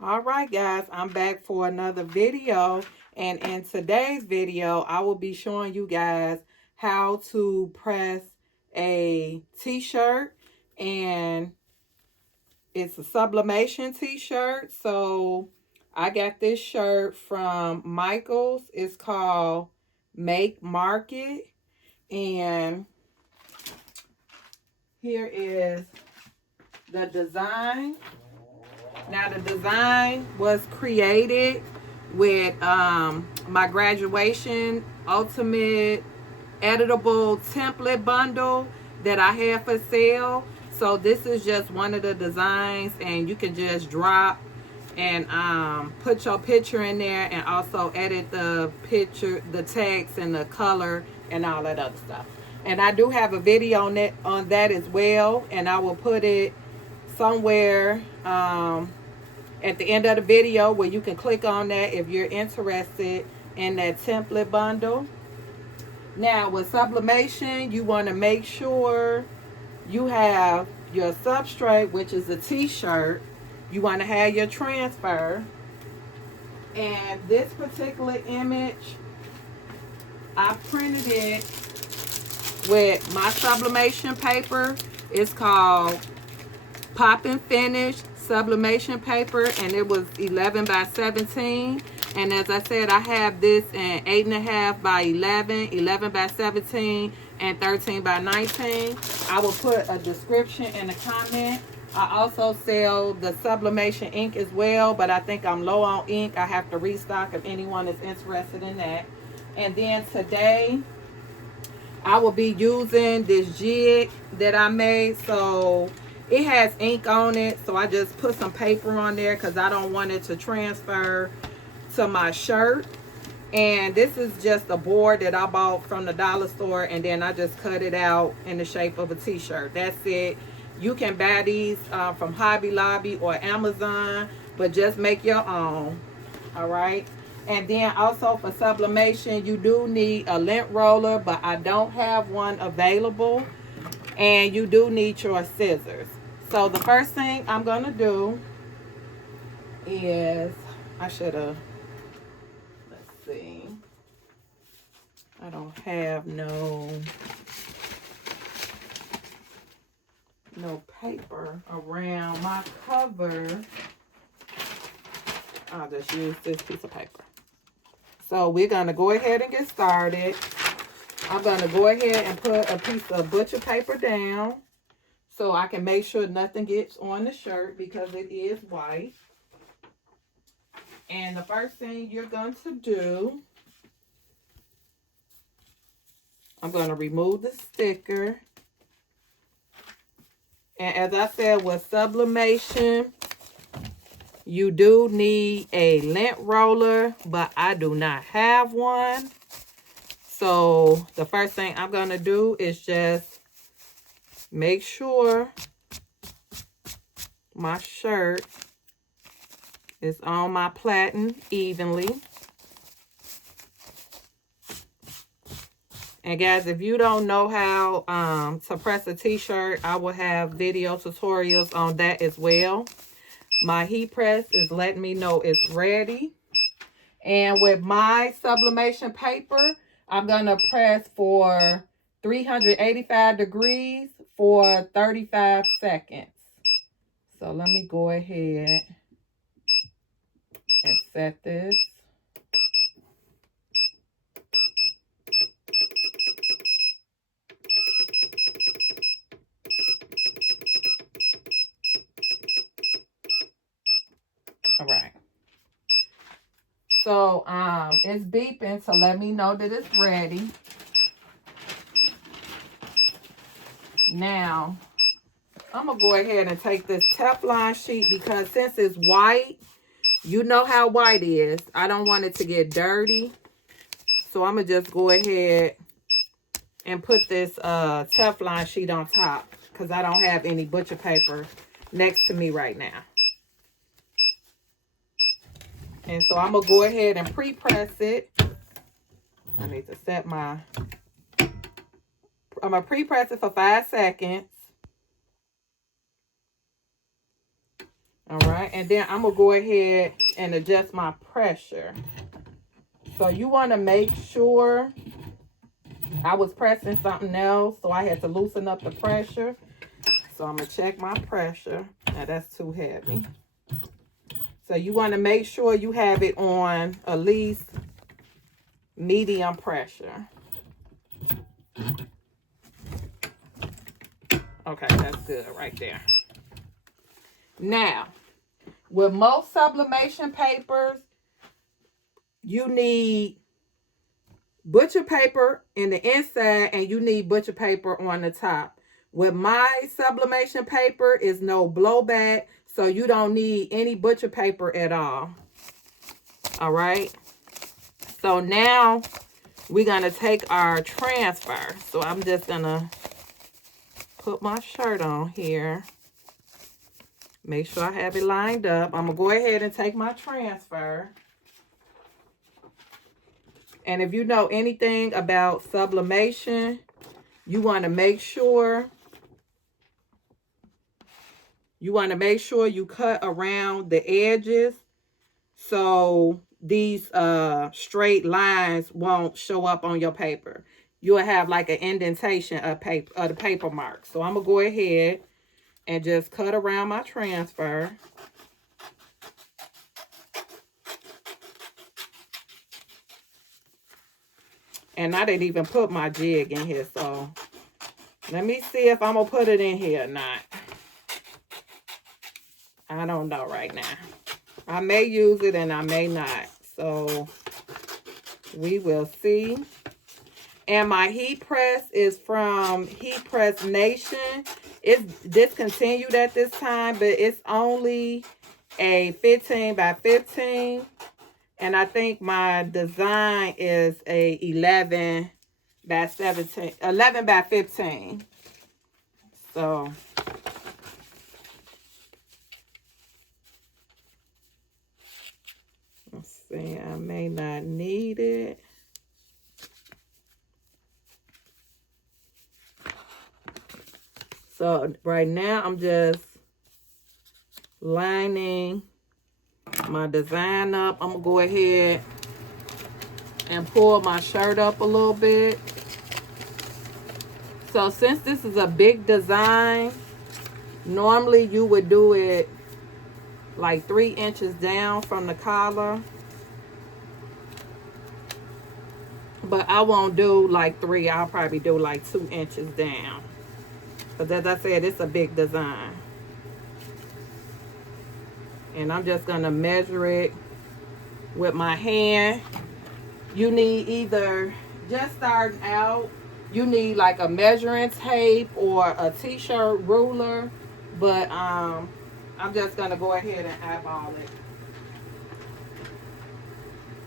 All right, guys, I'm back for another video. And in today's video, I will be showing you guys how to press a t-shirt. And it's a sublimation t-shirt. So I got this shirt from Michael's. It's called Make Market. And here is the design. Now the design was created with my graduation ultimate editable template bundle that I have for sale. So this is just one of the designs, and you can just drop and put your picture in there, and also edit the picture, the text, and the color, and all that other stuff. And I do have a video on that as well, and I will put it somewhere at the end of the video where you can click on that if you're interested in that template bundle. Now with sublimation, you want to make sure you have your substrate, which is a t-shirt. You want to have your transfer. And this particular image, I printed it with my sublimation paper. It's called Poppin Finish sublimation paper, and it was 11 by 17. And as I said, I have this in 8.5 by 11, 11 by 17, and 13 by 19. I will put a description in the comment. I also sell the sublimation ink as well, but I think I'm low on ink. I have to restock if anyone is interested in that. And then today I will be using this jig that I made. So it has ink on it, so I just put some paper on there because I don't want it to transfer to my shirt. And this is just a board that I bought from the dollar store, and then I just cut it out in the shape of a t-shirt. That's it. You can buy these from Hobby Lobby or Amazon, but just make your own. All right. And then also for sublimation, you do need a lint roller, but I don't have one available. And you do need your scissors. So the first thing I'm going to do is, let's see. I don't have no paper around my cover. I'll just use this piece of paper. So we're going to go ahead and get started. I'm going to go ahead and put a piece of butcher paper down so I can make sure nothing gets on the shirt because it is white. And the first thing you're going to do, I'm going to remove the sticker. And as I said, with sublimation, you do need a lint roller, but I do not have one. So the first thing I'm going to do is just make sure my shirt is on my platen evenly. And guys, if you don't know how to press a t-shirt, I will have video tutorials on that as well. My heat press is letting me know it's ready. And with my sublimation paper, I'm going to press for 385 degrees for 35 seconds. So let me go ahead and set this. All right. So it's beeping to let me know that it's ready. Now, I'm going to go ahead and take this Teflon sheet because since it's white, you know how white is. I don't want it to get dirty. So I'm going to just go ahead and put this Teflon sheet on top because I don't have any butcher paper next to me right now. And so I'm going to go ahead and pre-press it. I need to set my... I'm going to pre-press it for 5 seconds. All right, and then I'm gonna go ahead and adjust my pressure. So you want to make sure, I was pressing something else, so I had to loosen up the pressure. So I'm gonna check my pressure. Now that's too heavy. So you want to make sure you have it on at least medium pressure. Okay, that's good right there. Now, with most sublimation papers, you need butcher paper in the inside and you need butcher paper on the top. With my sublimation paper is no blowback, so you don't need any butcher paper at all. All right. So now we're going to take our transfer. So I'm just going to put my shirt on here. Make sure I have it lined up. I'm going to go ahead and take my transfer. And if you know anything about sublimation, you want to make sure you cut around the edges so these straight lines won't show up on your paper. You'll have like an indentation of the paper mark. So I'm gonna go ahead and just cut around my transfer. And I didn't even put my jig in here, so let me see if I'm gonna put it in here or not. I don't know right now. I may use it and I may not. So we will see. And my heat press is from Heat Press Nation. It's discontinued at this time, but it's only a 15 by 15. And I think my design is a 11 by 17, 11 by 15. So let's see, I may not need it. So right now I'm just lining my design up. I'm gonna go ahead and pull my shirt up a little bit. So since this is a big design, normally you would do it like 3 inches down from the collar. But I won't do like 3, I'll probably do like 2 inches down. Because as I said, it's a big design. And I'm just going to measure it with my hand. You need either, just starting out, you need like a measuring tape or a t-shirt ruler. But I'm just going to go ahead and eyeball it.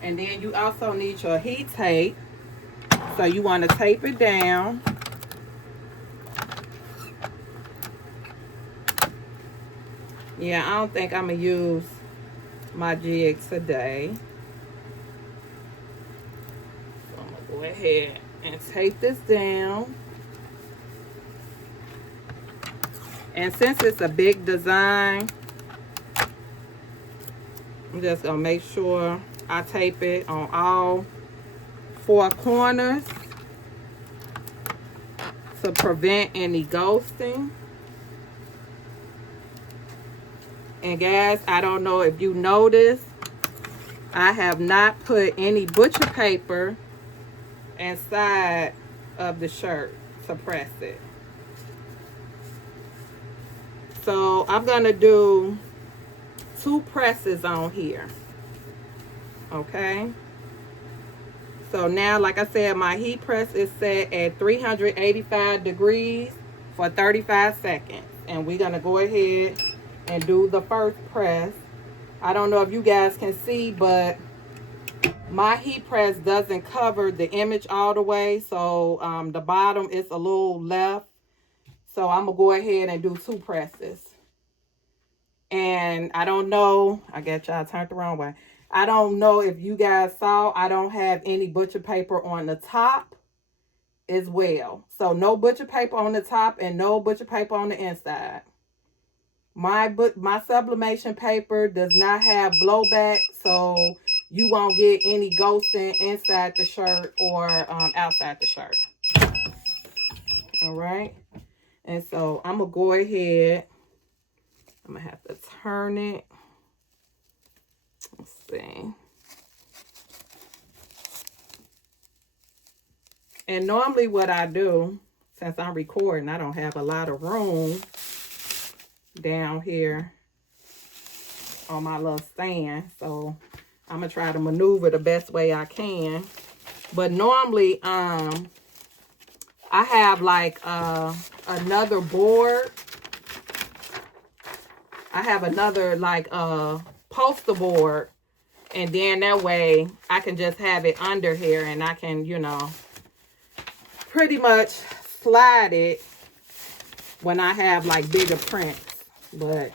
And then you also need your heat tape. So you want to tape it down. Yeah, I don't think I'm going to use my jig today. So I'm going to go ahead and tape this down. And since it's a big design, I'm just going to make sure I tape it on all 4 corners to prevent any ghosting. And guys, I don't know if you noticed, I have not put any butcher paper inside of the shirt to press it. So I'm going to do 2 presses on here. Okay. So now, like I said, my heat press is set at 385 degrees for 35 seconds. And we're going to go ahead and do the first press. I don't know if you guys can see, but my heat press doesn't cover the image all the way. So the bottom is a little left. So I'm going to go ahead and do 2 presses. And I don't know, I got y'all turned the wrong way. I don't know if you guys saw, I don't have any butcher paper on the top as well. So no butcher paper on the top and no butcher paper on the inside. My sublimation paper does not have blowback, so you won't get any ghosting inside the shirt or outside the shirt. All right. And so I'm going to go ahead. I'm going to have to turn it. Let's see. And normally what I do, since I'm recording, I don't have a lot of room down here on my little stand. So I'm going to try to maneuver the best way I can. But normally, I have like another board. I have another like poster board. And then that way I can just have it under here and I can, you know, pretty much slide it when I have like bigger prints. But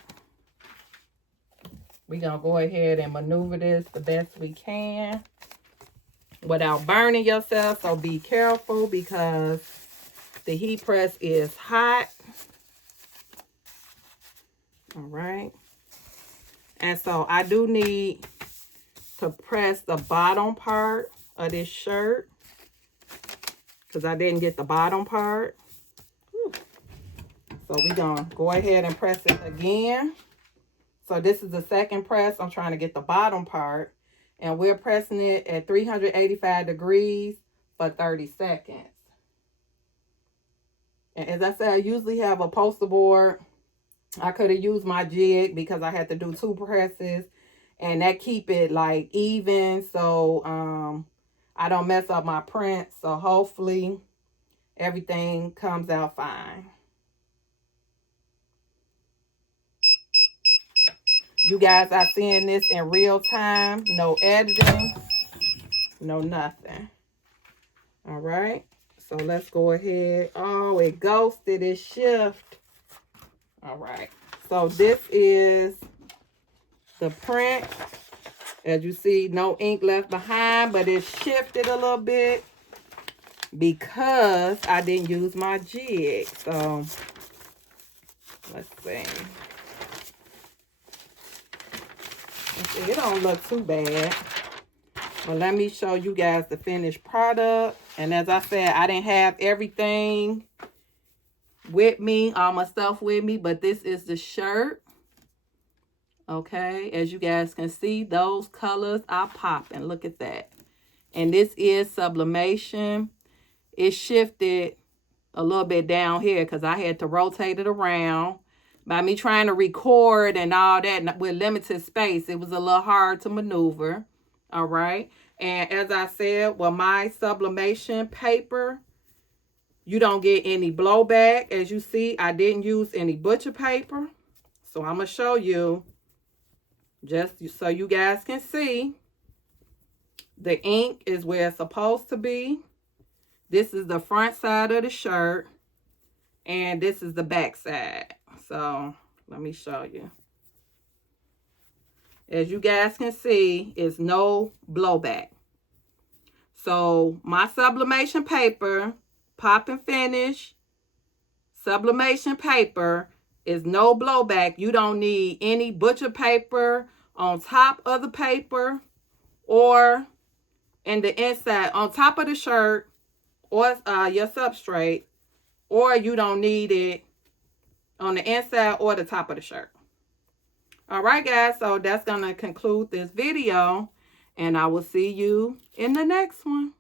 we're going to go ahead and maneuver this the best we can without burning yourself. So be careful because the heat press is hot. All right. And so I do need to press the bottom part of this shirt because I didn't get the bottom part. Whew. So we're going to go ahead and press it again. So this is the second press. I'm trying to get the bottom part. And we're pressing it at 385 degrees for 30 seconds. And as I said, I usually have a poster board. I could have used my jig because I had to do 2 presses. And that keep it like even. So I don't mess up my print. So hopefully everything comes out fine. You guys are seeing this in real time. No editing. No nothing. All right. So let's go ahead. Oh, it ghosted its shift. All right. So this is the print. As you see, no ink left behind, but it shifted a little bit because I didn't use my jig. So let's see. It don't look too bad. But let me show you guys the finished product. And as I said, I didn't have everything with me, all my stuff with me, but this is the shirt. Okay, as you guys can see, those colors are popping. Look at that. And this is sublimation. It shifted a little bit down here because I had to rotate it around. By me trying to record and all that with limited space, it was a little hard to maneuver. All right. And as I said, with my sublimation paper, you don't get any blowback. As you see, I didn't use any butcher paper. So I'm going to show you just so you guys can see. The ink is where it's supposed to be. This is the front side of the shirt. And this is the back side. So let me show you. As you guys can see, it's no blowback. So my sublimation paper, Poppin Finish sublimation paper is no blowback. You don't need any butcher paper on top of the paper or in the inside on top of the shirt or your substrate, or you don't need it on the inside or the top of the shirt. All right, guys, so that's going to conclude this video, and I will see you in the next one.